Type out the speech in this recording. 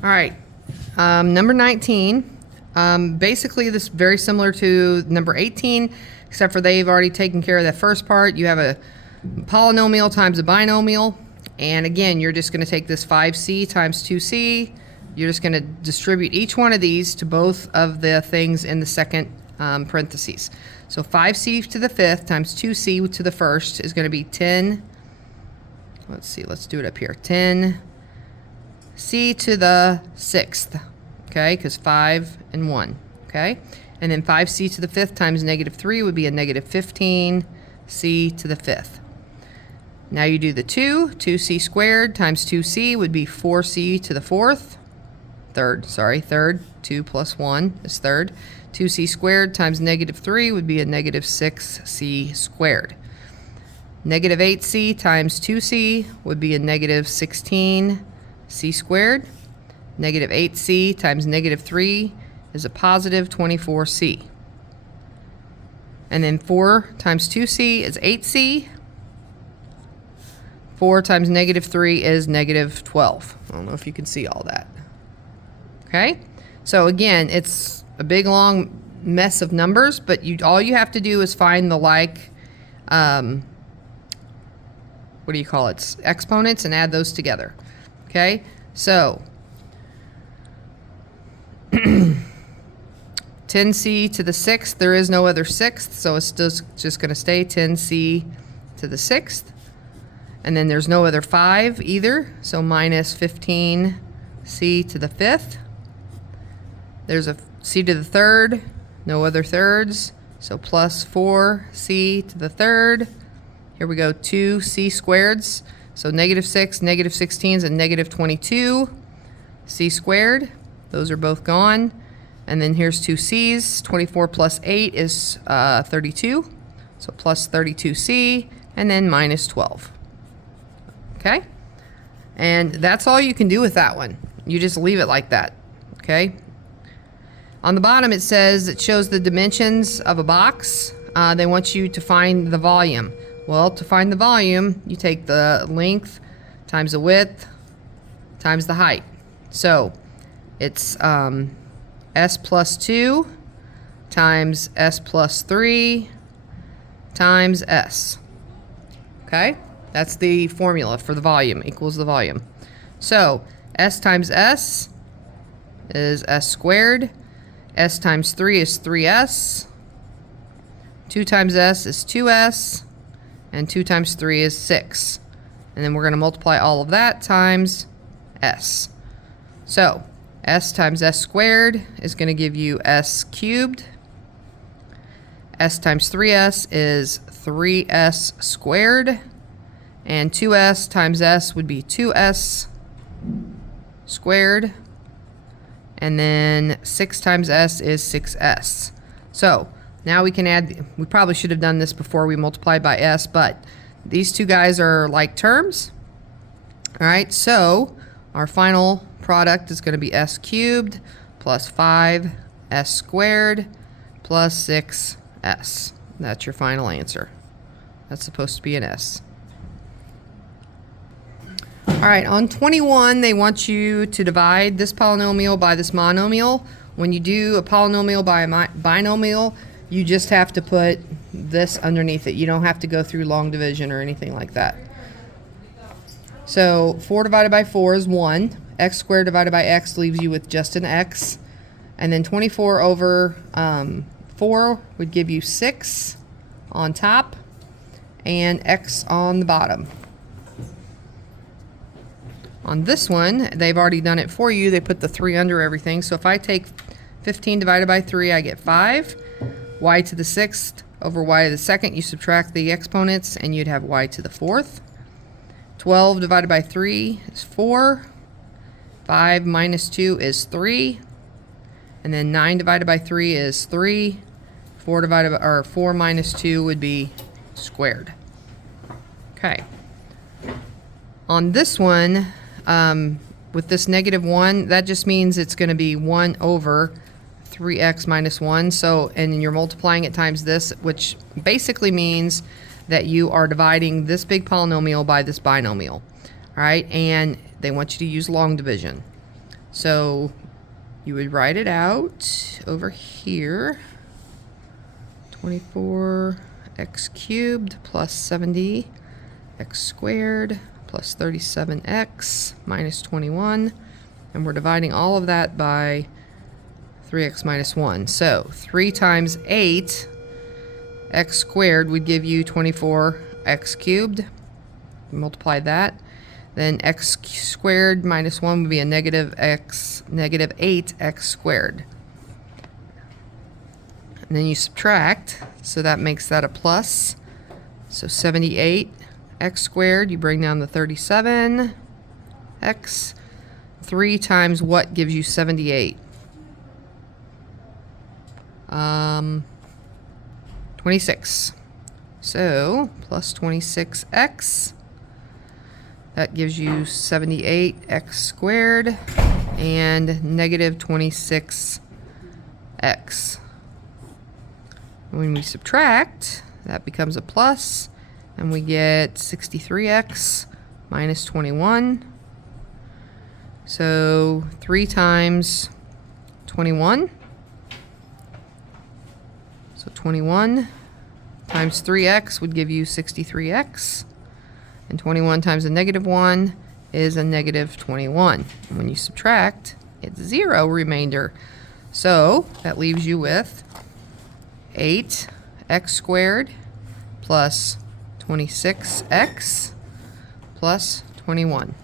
All right, number 19. Basically, this is very similar to number 18, except for they've already taken care of that first part. You have a polynomial times a binomial, and again, you're just going to take this 5c times 2c. You're just going to distribute each one of these to both of the things in the second parentheses. So 5c to the fifth times 2c to the first is going to be 10. Let's see, let's do it up here. 10c to the sixth, okay, because 5 and 1, okay? And then 5c to the fifth times negative 3 would be a negative 15c to the fifth. Now you do the 2c squared times 2c would be 4c to the third, 2 plus 1 is third. 2c squared times negative 3 would be a negative 6c squared. Negative 8c times 2c would be a negative 16c squared. Negative 8c times negative 3 is a positive 24c. And then 4 times 2c is 8c. 4 times negative 3 is negative 12. I don't know if you can see all that. Okay? So again, it's a big long mess of numbers, but all you have to do is find the what do you call it? Exponents, and add those together. Okay? So 10c to the sixth, there is no other sixth, so it's just going to stay 10c to the sixth. And then there's no other 5 either, so minus 15c to the fifth. There's a c to the third, no other thirds, so plus 4c to the third. Here we go, 2c squareds, so negative 6, negative 16s, and negative 22c squared. Those are both gone. And then here's 2c's. 24 plus 8 is 32, so plus 32c, and then minus 12. Okay? And that's all you can do with that one. You just leave it like that. Okay? On the bottom it says it shows the dimensions of a box. They want you to find the volume. Well, to find the volume, you take the length times the width times the height. So it's s plus 2 times s plus 3 times s. Okay? That's the formula for the volume, equals the volume. So s times s is s squared. S times 3 is 3s. 2 times s is 2s. And 2 times 3 is 6. And then we're going to multiply all of that times s. So s times s squared is going to give you s cubed. S times 3s is 3s squared. And 2s times s would be 2s squared. And then 6 times s is 6s. So now we can add, we probably should have done this before we multiplied by s, but these two guys are like terms. All right, so our final product is going to be s cubed plus 5s squared plus 6s. That's your final answer. That's supposed to be an s. All right, on 21, they want you to divide this polynomial by this monomial. When you do a polynomial by a binomial, you just have to put this underneath it. You don't have to go through long division or anything like that. So 4 divided by 4 is 1. X squared divided by x leaves you with just an x. And then 24 over 4 would give you 6 on top and x on the bottom. On this one, they've already done it for you. They put the 3 under everything. So if I take 15 divided by 3, I get 5. Y to the 6th over y to the 2nd, you subtract the exponents, and you'd have y to the 4th. 12 divided by 3 is 4. 5 minus 2 is 3. And then 9 divided by 3 is 3. 4 minus 2 would be squared. Okay. On this one, with this negative 1, that just means it's going to be 1 over 3x minus 1. So, and you're multiplying it times this, which basically means that you are dividing this big polynomial by this binomial. All right, and they want you to use long division. So you would write it out over here. 24x cubed plus 70x squared plus 37x minus 21. And we're dividing all of that by 3x minus 1. So 3 times 8 x squared would give you 24x cubed. Multiply that. Then x squared minus 1 would be a negative 8x squared. And then you subtract, so that makes that a plus. So 78x squared, you bring down the 37x. 3 times what gives you 78? 26. So plus 26x. That gives you 78x squared and negative 26x. When we subtract, that becomes a plus, and we get 63x minus 21. So 3 times 21. So 21 times 3x would give you 63x. And 21 times a negative 1 is a negative 21. And when you subtract, it's 0 remainder. So that leaves you with 8x squared plus 26x plus 21.